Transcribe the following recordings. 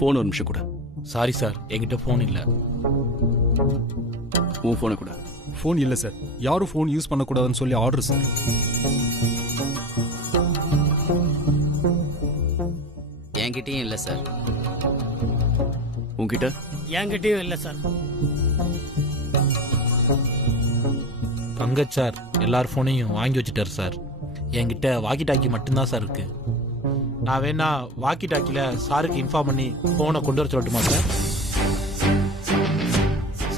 Phone ஒரு நிமிஷம் கூட. சாரி சார், என்கிட்ட போன் இல்ல. உன் போனை கூட. ஃபோன் இல்லை சார். யாரும் ஃபோன் யூஸ் பண்ணக்கூடாதுன்னு சொல்லி ஆர்டர் சார். என்கிட்டயும் இல்லை சார். உன்கிட்ட? என்கிட்டயும் இல்லை சார். பங்கஜ் சார் எல்லார் போனையும் வாங்கி வச்சுட்டார் சார். என்கிட்ட வாக்கி டாக்கி மட்டும்தான் சார் இருக்கு. நான் வேணா வாக்கி டாக்கில சாருக்கு இன்ஃபார்ம் பண்ணி போனை கொண்டு வர சொல்லட்டுமா சார்?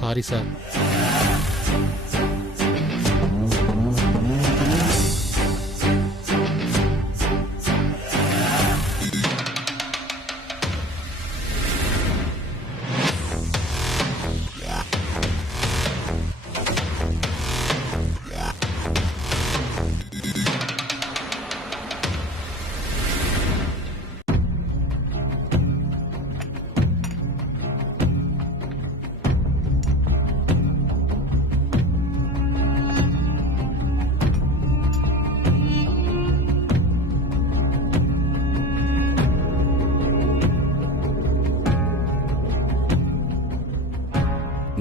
Sorry sir.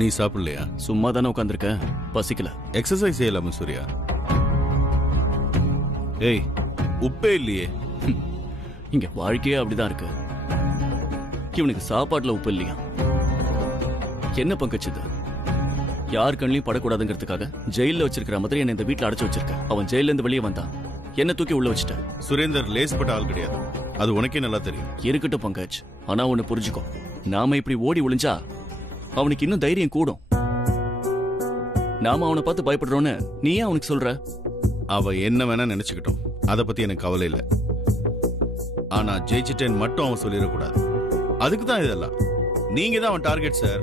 நீ சாப்பிடலையா? சும்மா தானே உட்காந்துருக்க, பசிக்கல. எக்ஸசைஸ் செய்யலாமா சூர்யா? ஏய், உப்பே இல்லையே. இங்க வாழ்க்கையே அப்படிதான் இருக்கு. இவனுக்கு சாப்பாட்டுல உப்பு இல்லையா? என்ன பங்கச்சது? யார் கண்ணிலையும் படக்கூடாதுங்கிறதுக்காக ஜெயில வச்சிருக்கிற மாதிரி என்ன இந்த வீட்டுல அடைச்சு வச்சிருக்க. அவன் ஜெயில இருந்து வெளியே வந்தான், என்ன தூக்கி உள்ள வச்சுட்ட. சுரேந்தர் லேஸ்பட்ட ஆள் கிடையாது, அது உனக்கே நல்லா தெரியும். இருக்கட்டும் பங்கஜ், ஆனா ஒன்னு புரிஞ்சுக்கோ. நாம இப்படி ஓடி ஒளிஞ்சா அவனுக்கு இன்னும் தைரியம் கூடும். நாம அவனை பார்த்து பயப்படுறோன்னு நீ ஏன் அவனுக்கு சொல்ற? அவ என்ன வேணா நினைச்சுக்கிட்டோம், அத பத்தி எனக்கு கவலை இல்ல. ஆனா ஜெயிச்சிட்டேன் மட்டும் அவன் சொல்லிடக்கூடாது. அதுக்கு தான் இதெல்லாம். நீங்க தான் அவன் டார்கெட் சார்.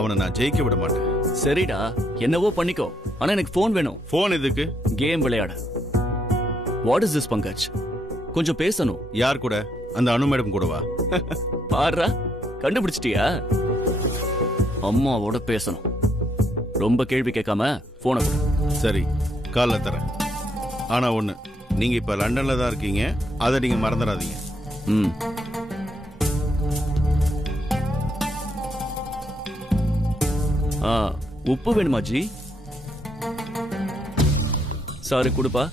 அவனை நான் ஜெயிக்க விட மாட்டேன். சரிடா, என்னவோ பண்ணிக்கோ. ஆனா எனக்கு போன் வேணும். போன் எதுக்கு? கேம் விளையாட. What is this Pankaj? கொஞ்சம் பேசணும். யார் கூட? அந்த அனு மேடம் கூடவா? பாருடா, கண்டுபிடிச்சிட்டியா? அம்மாவோட பேசணும். ரொம்ப கேள்வி கேட்காம போன. சரி, காலைல தரேன். ஆனா ஒண்ணு, நீங்க இப்ப லண்டன்ல தான் இருக்கீங்க, அதை நீங்க மறந்துடாதீங்க. ம். உப்பு வேணுமா ஜி? சாரு கொடுப்பா.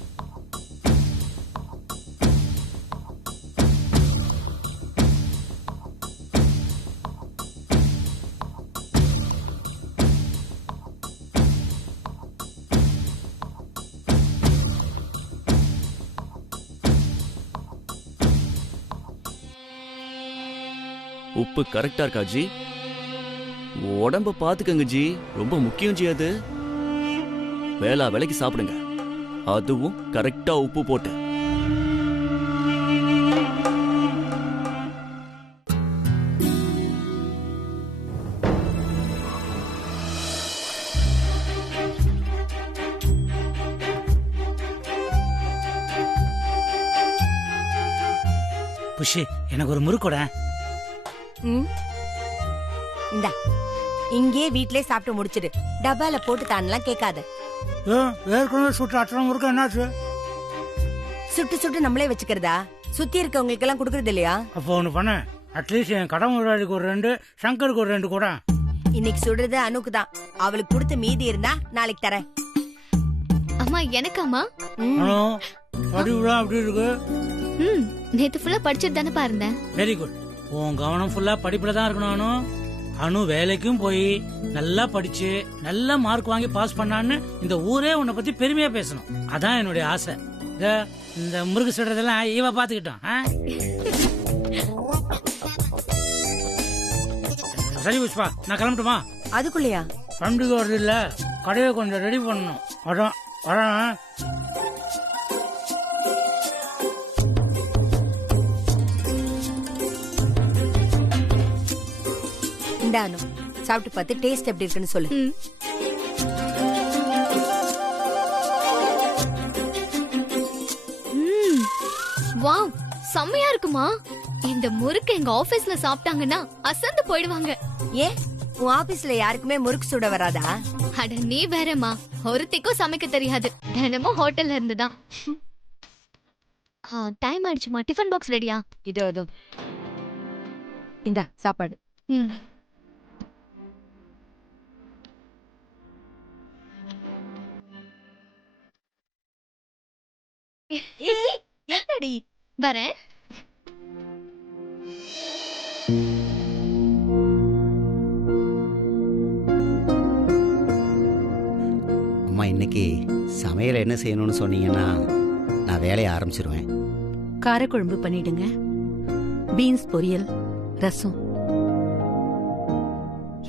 உப்பு கரெக்டா இருக்கா ஜி? உடம்ப பாத்துக்கங்க ஜி, ரொம்ப முக்கியம் ஜி. அது வேளா வேலைக்கு சாப்பிடுங்க, அதுவும் கரெக்டா உப்பு போட்டு. புஷி, எனக்கு ஒரு முறுக்கோட. இந்தா, இங்கே வீட்லயே சாப்பிட்டு முடிச்சிடு. டப்பால போட்டு தானலாம் கேட்காத. ஏற்கனவே சுட்டு அத்தனை முறுக்கு என்னாச்சு? சுட்டு சுட்டு நம்மளே வச்சுக்கிறதா? சுத்தி இருக்கவங்களுக்கு எல்லாம் குடுக்கறது இல்லையா? அப்போ ஒண்ணு பண்ண, அட்லீஸ்ட் என் கடன் முதலாளிக்கு ஒரு 2, சங்கருக்கு ஒரு 2 கூட. இன்னைக்கு சுடுறது அனுக்கு தான். அவளுக்கு கொடுத்த மீதி இருந்தா நாளைக்கு தரேன். அம்மா எனக்காமா? படிவுலாம் அப்படி இருக்கு. நேத்து ஃபுல்லா படிச்சிட்டு தானே பாருந்தேன். Very good. உன் கவனம் ஃபுல்லா படிப்புல தான் இருக்கணும். அனு வேலைக்கும் போய் நல்லா படிச்சு நல்ல மார்க் வாங்கி பாஸ் பண்ணான்னு இந்த ஊரே உன்னை பத்தி பெருமையா பேசணும். அதான் என்னுடைய ஆசை. இந்த முருகு சொல்றதெல்லாம் இவ பாத்துக்கிட்டோம். சரி புஷ்பா, நான் கிளம்பட்டுமா? அதுக்குள்ளயா? பண்டிகை வருது இல்ல, கடையை கொஞ்சம் ரெடி பண்ணணும். அதான் வரேன். இந்தானு, சாப்பிட்டு பார்த்து டேஸ்ட் எப்படி இருக்குன்னு சொல்லு. வாவ், செம்மையா இருக்குமா? இந்த முறுக்கு எங்க ஆபீஸ்ல சாப்பிட்டாங்கன்னா அசந்து போயிடுவாங்க. ஏன், உன் ஆபீஸ்ல யாருக்குமே முறுக்கு சுட வராதா? அட நீ வேறமா, ஒருத்திக்கும் சமைக்க தெரியாது. தினமும் ஹோட்டல்ல இருந்துதான். டைம் ஆயிடுச்சுமா, டிஃபன் பாக்ஸ் ரெடியா? இதோ இதோ. இந்தா சாப்பாடு. ம். என்னடி வரேன். அம்மா இன்னைக்கு சமையல் என்ன செய்யணும்னு சொன்னீங்கன்னா நான் வேலையை ஆரம்பிச்சிருவேன். காரக்குழம்பு பண்ணிடுங்க. பீன்ஸ் பொரியல், ரசம்,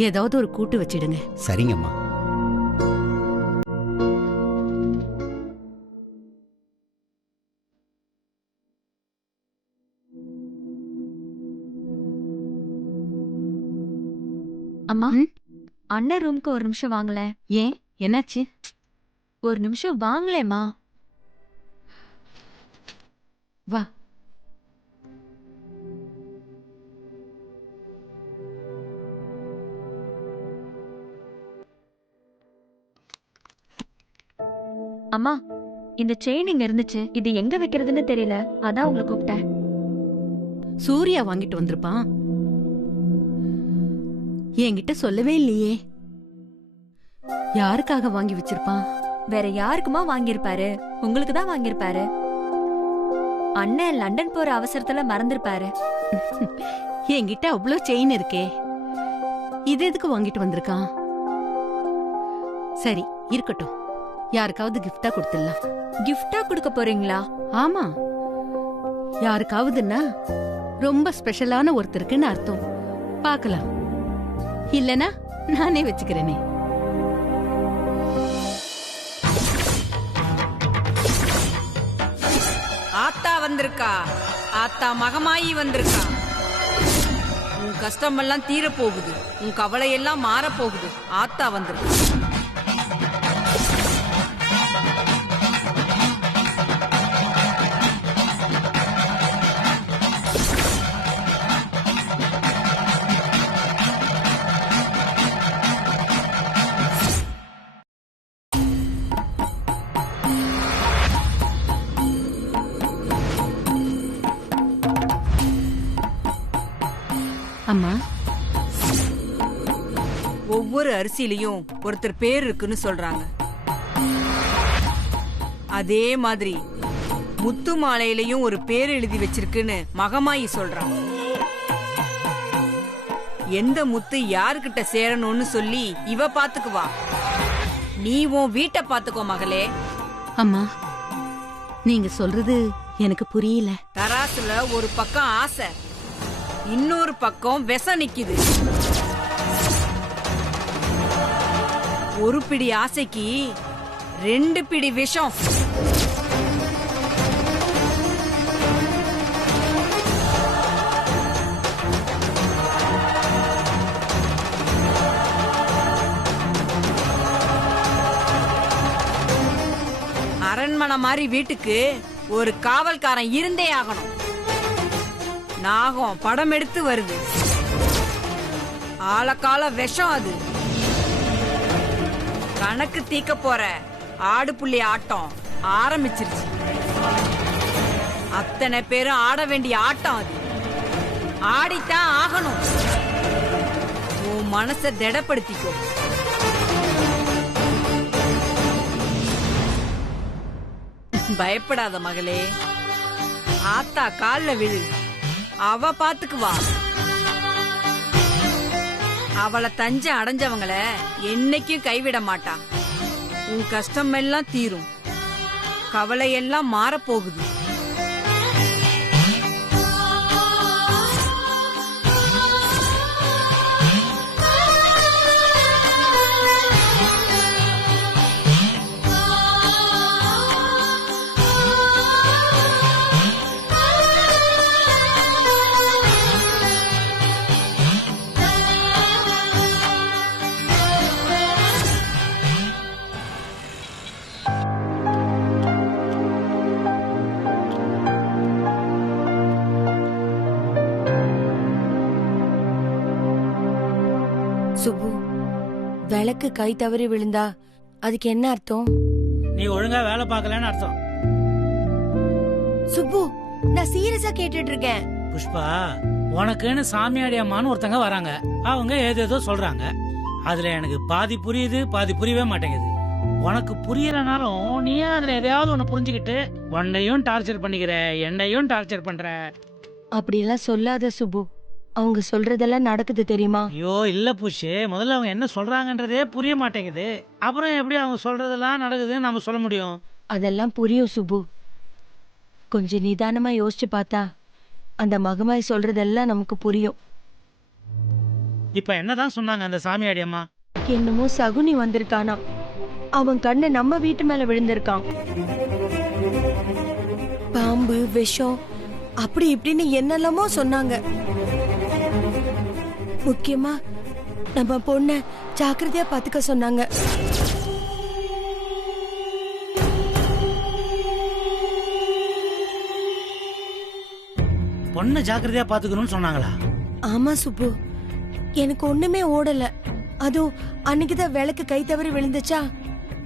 ஏதாவது ஒரு கூட்டு வச்சிடுங்க. சரிங்கம்மா. அம்மா, அண்ணன் ரூமுக்கு ஒரு நிமிஷம் வாங்கல. ஏன், என்னாச்சு? ஒரு நிமிஷம் வாங்கலேம்மா. வா. அம்மா, இந்த செயின் இங்க இருந்துச்சு. இது எங்க வைக்கிறதுன்னு தெரியல. அதான் உங்களை கூப்பிட்டேன். சூர்யா வாங்கிட்டு வந்திருப்பான். என்கிட்ட சொல்லவே இல்லையே. யாருக்காக வாங்கி வச்சிருப்பான்? வேற யாருக்குமா வாங்கியிருப்பாரு? உங்களுக்கு தான் வாங்கியிருப்பாரு. அண்ணன் லண்டன் போற அவசரத்துல மறந்துருப்பாரு. என்கிட்ட அவ்வளோ செயின் இருக்கே, இது எதுக்கு வாங்கிட்டு வந்திருக்கான்? சரி இருக்கட்டும், யாருக்காவது கிஃப்டா கொடுத்துடலாம். கிஃப்டா கொடுக்க போறீங்களா? ஆமா, யாருக்காவதுன்னா ரொம்ப ஸ்பெஷலான ஒருத்தருக்குன்னு அர்த்தம். பார்க்கலாம். இல்லனா நானே வச்சுக்கிறேனே. ஆத்தா வந்திருக்கா, ஆத்தா மகமாயி வந்திருக்கா. உன் கஷ்டமெல்லாம் தீர போகுது, உன் கவலை எல்லாம் மாற போகுது. ஆத்தா வந்திருக்கா. அம்மா, ஒவ்வொரு அரிசியிலையும் ஒருத்தர் பேர் இருக்குன்னு சொல்றாங்க. அதே மாதிரி முத்து மாலையிலையும் ஒரு பேர் எழுதி வச்சிருக்குன்னு மகமாயி சொல்றாங்க. எந்த முத்து யாருக்கிட்ட சேரணும்னு சொல்லி இவ பாத்துக்குவா. நீ உன் வீட்டை பாத்துக்கோ மகளே. அம்மா, நீங்க சொல்றது எனக்கு புரியல. தராசுல ஒரு பக்கம் ஆசை, இன்னொரு பக்கம் விஷம் நிக்குது. ஒரு பிடி ஆசைக்கு 2 பிடி விஷம். அரண்மனை மாதிரி வீட்டுக்கு ஒரு காவல்காரன் இருந்தே ஆகணும். நாகம் படம் எடுத்து வருது. ஆழக்கால விஷம் அது. கணக்கு தீக்க போற ஆடு புள்ளி ஆட்டம் ஆரம்பிச்சிருச்சு. அத்தனை பேரும் ஆட வேண்டிய ஆட்டம் அது. ஆடித்தான் ஆகணும். உன் மனசை திடப்படுத்திக்கோ. பயப்படாத மகளே. ஆத்தா கால்ல விழு, அவ பாத்துக்குவா. அவளை தஞ்ச அடைஞ்சவங்கள என்னைக்கும் கைவிட மாட்டா. உன் கஷ்டம் எல்லாம் தீரும், கவலை எல்லாம் மாறப்போகுது. சுப்பு, விளக்கு கை தவறி விழுந்தா அதுக்கு என்ன அர்த்தம்? நீ ஒழுங்கா வேலை பார்க்கலன்னு அர்த்தம். சுப்பு, நான் சீரியஸா கேட்டுட்டு இருக்கேன். புஷ்பா, உனக்குன்னு சாமியாடி அம்மான்னு ஒருத்தங்க வராங்க. அவங்க ஏதேதோ சொல்றாங்க. அதுல எனக்கு பாதி புரியுது, பாதி புரியவே மாட்டேங்குது. உனக்கு புரியலனாலும் நீ அதுல எதையாவது ஒண்ணு புரிஞ்சுக்கிட்டு உன்னையும் டார்ச்சர் பண்ணிக்கிற, என்னையும் டார்ச்சர் பண்ற. அப்படிலாம் சொல்லாத சுப்பு. அவங்க சொல்றதெல்லாம் நடக்குது தெரியுமா? ஐயோ இல்ல புஷ், முதல்ல அவங்க என்ன சொல்றாங்கன்றதே புரிய மாட்டேங்குது. அப்புறம் எப்படி அவங்க சொல்றதெல்லாம் நடக்குதுன்னு நம்ம சொல்ல முடியும்? அதெல்லாம் புரியும் சுப்பு. கொஞ்சம் நிதானமா யோசிச்சு பார்த்தா அந்த மகமாய் சொல்றதெல்லாம் நமக்கு புரியும். இப்ப என்னதான் சொன்னாங்க அந்த சாமியாடி அம்மா? என்னமோ சகுனி வந்திருக்கானா, அவன் கண்ணு நம்ம வீட்டு மேல விழுந்திருக்கான். பாம்பு, விஷம், அப்படி இப்படின்னு என்னெல்லாமோ சொன்னாங்க. முக்கியமா நம்ம பொண்ண ஜாக்கிரதையா பாத்துக்க சொன்னாங்க. பொண்ணை ஜாக்கிரதையா பாத்துக்கணும்னு சொன்னாங்களா? ஆமா சுப்பு, எனக்கு ஒண்ணுமே ஓடல. அதுவும் அன்னைக்குதான் விளக்கு கை தவறி விழுந்துச்சா,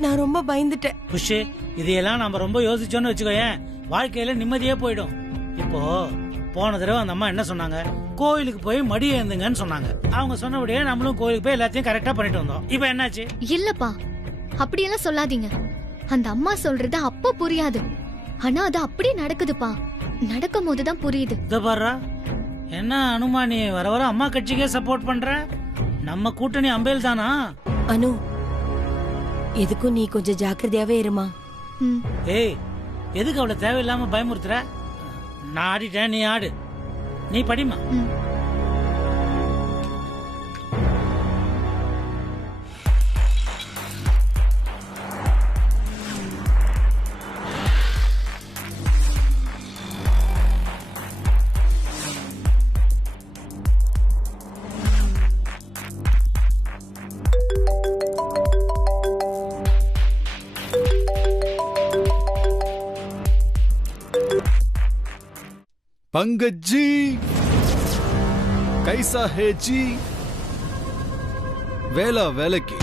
நான் ரொம்ப பயந்துட்டேன். புஷ், இதையெல்லாம் நம்ம ரொம்ப யோசிச்சோன்னு வச்சுக்கோயேன், வாழ்க்கையில நிம்மதியே போயிடும். இப்போ போன தடவை அந்த அம்மா என்ன சொன்னாங்க? கோயிலுக்கு போய் மடி ஏந்துங்கன்னு சொன்னாங்க. அவங்க சொன்னபடியே நம்மளும் கோயிலுக்கு போய் எல்லாத்தையும் கரெக்டா பண்ணிட்டு வந்தோம். இப்போ என்னாச்சு? இல்லப்பா, அப்படியெல்லாம் சொல்லாதீங்க. அந்த அம்மா சொல்றது அப்ப புரியாது, ஆனா அது அப்படியே நடக்குதுப்பா. நடக்கும் போதுதான் புரியுது. இத பாரு, என்ன அனுமானி வர வர அம்மா கட்சிக்கே சப்போர்ட் பண்ற? நம்ம கூட்டணி அம்பேல் தானா? அனு, எதுக்கும் நீ கொஞ்சம் ஜாக்கிரதையாவே இருமா. ஏய், எதுக்கு அவளை தேவையில்லாம பயமுறுத்துற? நான் ஆடிட்டேன், நீ ஆடு. நீ படிமா. पंकज जी, कैसा है जी? வேலை வேலைக்கு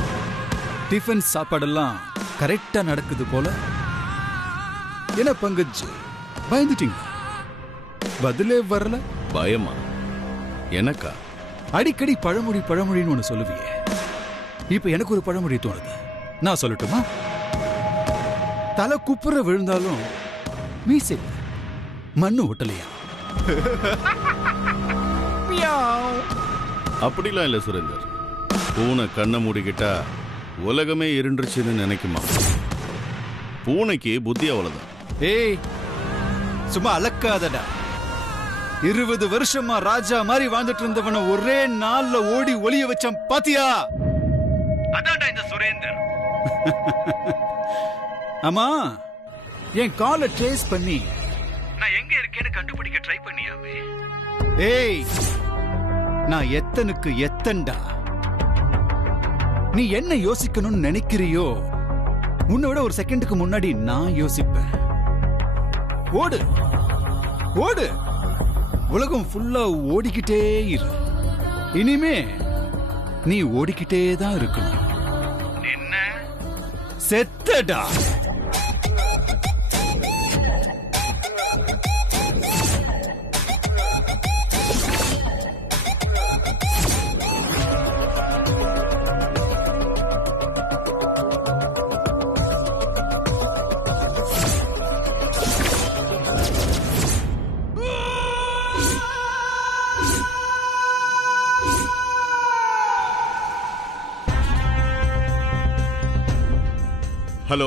டிஃபன் சாப்பாடெல்லாம் கரெக்டா நடக்குது போல. என்ன பங்கஜ், பயந்துட்டீங்க? பதிலே வரல. பயமா? எனக்கா? அடிக்கடி பழமொழி பழமொழின்னு ஒண்ணு சொல்லுவியே, இப்ப எனக்கு ஒரு பழமொழி தோணுது. நான் சொல்லட்டுமா? தலை குப்புற விழுந்தாலும் மீசை மண்ணு ஒட்டலையா? அப்படிலாம் இல்ல சுரேந்தர். பூனை கண்ணை மூடிக்கிட்டா உலகமே இருண்டுச்சுன்னு நினைக்குமா? பூனைக்கு புத்தி அவ்வளவுதான். ஏய், சும்மா அலக்காதடா. 20 வருஷமா ராஜா மாதிரி வாழ்ந்துட்டு இருந்தவன ஒரே நாள்ல ஓடி ஒளிய வச்சான் பாத்தியா? அதான்டா இந்த சுரேந்தர். ஆமா, என் காலை ட்ரேஸ் பண்ணி நான் எங்க இருக்கேன்னு கண்டுபிடிக்க ட்ரை பண்ணியாமே. ஏய், நான் எத்தனுக்கு எத்தன்டா. நீ என்ன யோசிக்கணும்னு நினைக்கிறியோ உன்னை விட ஒரு செகண்டுக்கு முன்னாடி நான் யோசிப்பேன். ஓடு ஓடு, உலகம் ஃபுல்லா ஓடிக்கிட்டே இரு. இனிமே நீ ஓடிக்கிட்டே தான் இருக்கணும். என்ன செத்தடா. ஹலோ,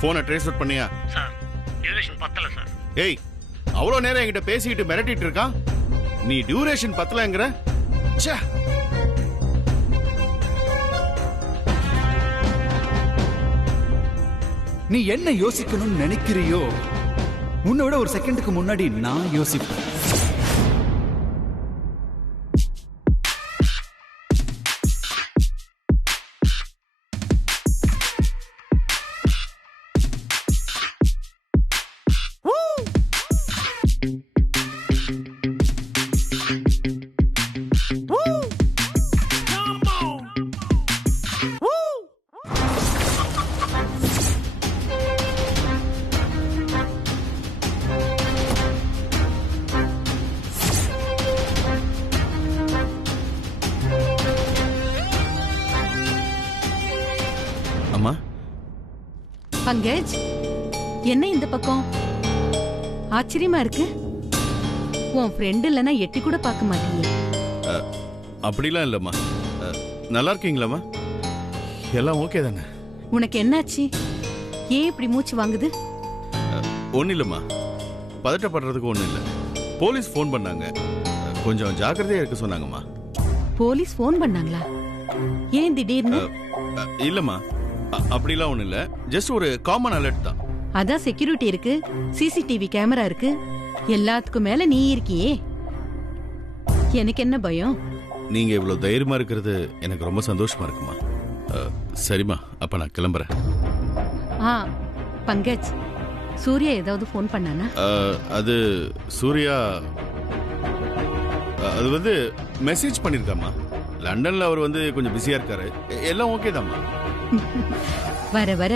போனை ட்ரேஸ் அவுட் பண்ணியா? சார், டியூரேஷன் பத்தல சார். ஏய், அவ்வளோ நேரம் என்கிட்ட பேசிக்கிட்டு மிரட்டிட்டு இருக்கான். நீ டியூரேஷன் பத்தலங்கிற? ச்சே. நீ என்ன யோசிக்கணும்னு நினைக்கிறியோ உன்னை விட ஒரு செகண்டுக்கு முன்னாடி நான் யோசிப்பேன். அம்மா பங்கஜ், என்ன இந்த பக்கம்? ஆச்சரியமா இருக்கு. உன் ஃப்ரெண்ட் இல்லைன்னா எட்டி கூட பார்க்க மாட்டீங்க. அப்படிலாம் இல்லம்மா. நல்லா இருக்கீங்களாம்மா? எல்லாம் ஓகே தானே? உனக்கு என்னாச்சு? ஏன் இப்படி மூச்சு வாங்குது? ஒன்றும் இல்லைம்மா, பதட்டப்படுறதுக்கு ஒன்றும் இல்லை. போலீஸ் ஃபோன் பண்ணாங்க, கொஞ்சம் ஜாக்கிரதையா இருக்க சொன்னாங்கம்மா. போலீஸ் ஃபோன் பண்ணாங்களா? ஏன் திடீர்னு? இல்லம்மா, அப்படிலாம் ஒன்றும் இல்லை. ஜஸ்ட் ஒரு காமன் அலர்ட் தான். அதான் செக்யூரிட்டி இருக்கு, சிசிடிவி கேமரா இருக்கு, எல்லாத்துக்கும் மேல நீ இருக்கியே. எனக்கு என்ன பயம்? நீங்க இவ்வளவு தைரியமா இருக்கிறது எனக்கு ரொம்ப சந்தோஷமா இருக்குமா. சரிம்மா, அப்ப நான் கிளம்புறேன். பங்கஜ், சூர்யா ஏதாவது ஃபோன் பண்ணானா? அது சூர்யா அது வந்து மெசேஜ் பண்ணிருக்காமா. லண்டன்ல அவர் வந்து கொஞ்சம் பிஸியா இருக்காரு. எல்லாம் ஓகே தாம்மா. வர வர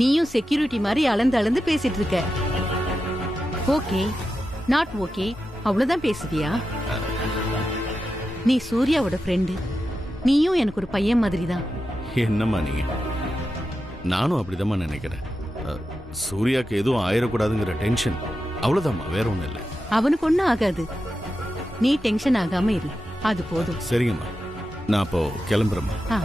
நீயும் செக்யூரிட்டி மாதிரி அளந்து அளந்து பேசிட்டு இருக்க. ஓகே நாட் ஓகே அவ்வளவுதான் பேசுவியா? நீ சூர்யாவோட ஃப்ரெண்டு, நீயும் எனக்கு ஒரு பையன் மாதிரி தான். என்னம்மா நீங்க? நானும் அப்படிதாம்மா நினைக்கிறேன். சூர்யாக்கு எதுவும் ஆயிடக்கூடாதுங்கிற டென்ஷன், அவ்வளவுதாம்மா, வேற ஒண்ணும் இல்லை. அவனுக்கு ஒன்னும் ஆகாது, நீ டென்ஷன் ஆகாம இரு, அது போதும். சரிங்கம்மா, நான் அப்போ கிளம்புறேம்மா. ஆ